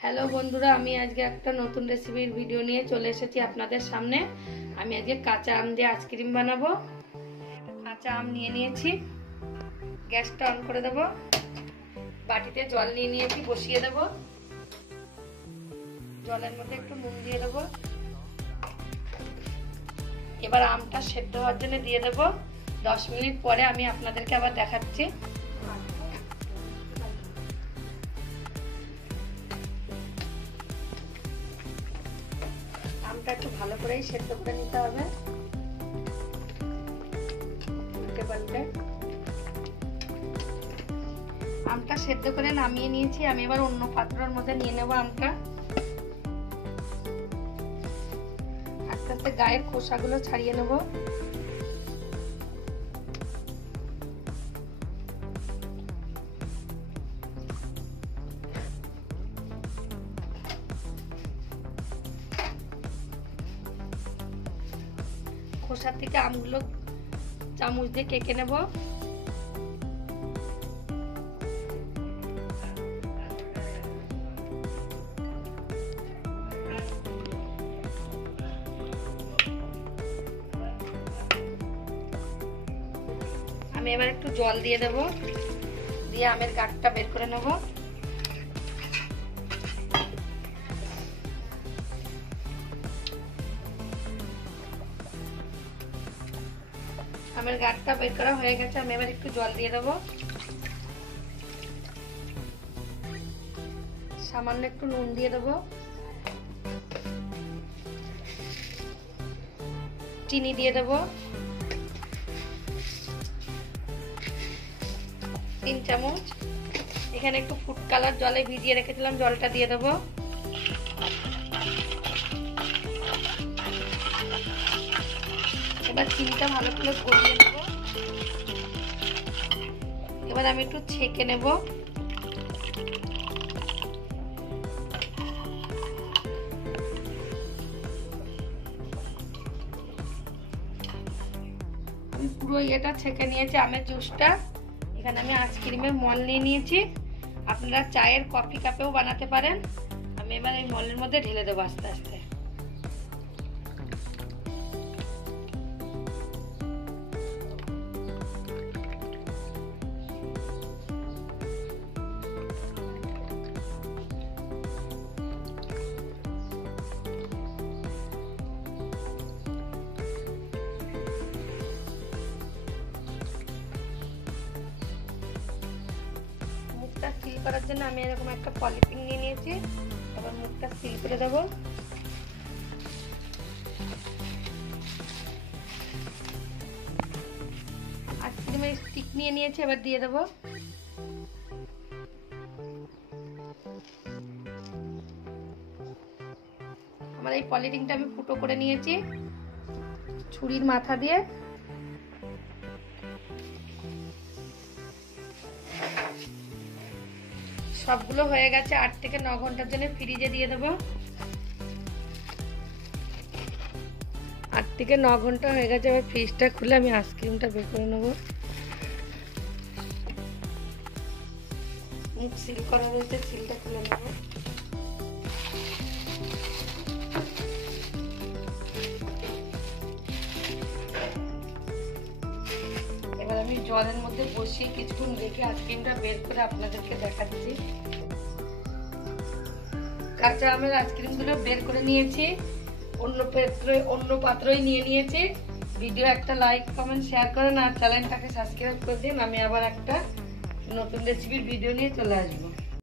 হ্যালো বন্ধুরা, আমি আজকে একটা নতুন রেসিপির ভিডিও নিয়ে চলে এসেছি আপনাদের সামনে। আমি আজকে কাঁচা আম দিয়ে আইসক্রিম বানাবো। কাঁচা আম নিয়ে নিয়েছি, গ্যাসটা অন করে দেব। বাটিতে জল নিয়ে নিয়েছি, বসিয়ে দেব। জলের মধ্যে একটু নুন দিয়ে দেব। এবার আমটা সেদ্ধ হওয়ার জন্য দিয়ে দেব। 10 মিনিট পরে আমি আপনাদেরকে আবার দেখাচ্ছি। আমটা একটু ভালো করেই সেদ্ধ করে নিতে হবে। উল্টে পাল্টে আমটা সেদ্ধ করে নামিয়ে নিয়েছি। আমি এবার অন্য পাত্রের মধ্যে নিয়ে নেব আমটা। আস্তে আস্তে গায়ের খোসাগুলো ছাড়িয়ে নেব। খোসার থেকে আমগুলো চামচ দিয়ে কেটে নেব। আমি এবার একটু জল দিয়ে দেব, দিয়ে আমের গাঁটটা বের করে নেব। আমের গাঁটটা বের করা হয়ে গেছে। আমি এবার একটু জল দিয়ে দেব। সামান্য একটু নুন দিয়ে দেব। চিনি দিয়ে দেব 3 চামচ। এখানে একটু ফুড কালার জলে ভিজিয়ে রেখেছিলাম, জলটা দিয়ে দেব। এবার চিনিটা ভালো করে গলিয়ে নেব। এবার আমি একটু ছেঁকে নেব। আমি পুরো এটা ছেঁকে নিয়েছি, আমের জুসটা। এখানে আমি আইসক্রিমের মল নিয়ে নিয়েছি। আপনারা চায়ের কফি কাপেও বানাতে পারেন। আমি এবার এই মলের মধ্যে ঢেলে দেবো আস্তে আস্তে। মুখটা সিল করার জন্য আমি এরকম একটা পলিথিন নিয়ে নিয়েছি। এবার মুখটা সিল করে দেবো। আইসক্রিমের স্টিক নিয়ে নিয়েছি, এবার দিয়ে দেবো। আমার এই পলিথিনটা আমি ফুটো করে নিয়েছি ছুরির মাথা দিয়ে। সবগুলো হয়ে গেছে। 8 থেকে 9 ঘন্টার জন্য ফ্রিজে দিয়ে দেবো। 8 থেকে 9 ঘন্টা হয়ে গেছে। এবার ফ্রিজটা খুলে আমি আইসক্রিমটা বের করে নেবো। মুখ সিল করা রয়েছে, সিলটা খুলে নেবো। এবার আমি জলের মধ্যে বসিয়ে কিছুক্ষণ রেখে আইসক্রিমটা বের করে আপনাদেরকে দেখাচ্ছি। কাঁচা আমের আইসক্রিমগুলো বের করে নিয়েছি, অন্য পাত্রই নিয়ে নিয়েছি। ভিডিও একটা লাইক কমেন্ট শেয়ার করেন আর চ্যানেলটাকে সাবস্ক্রাইব করে দিন। আমি আবার একটা নতুন রেসিপির ভিডিও নিয়ে চলে আসবো।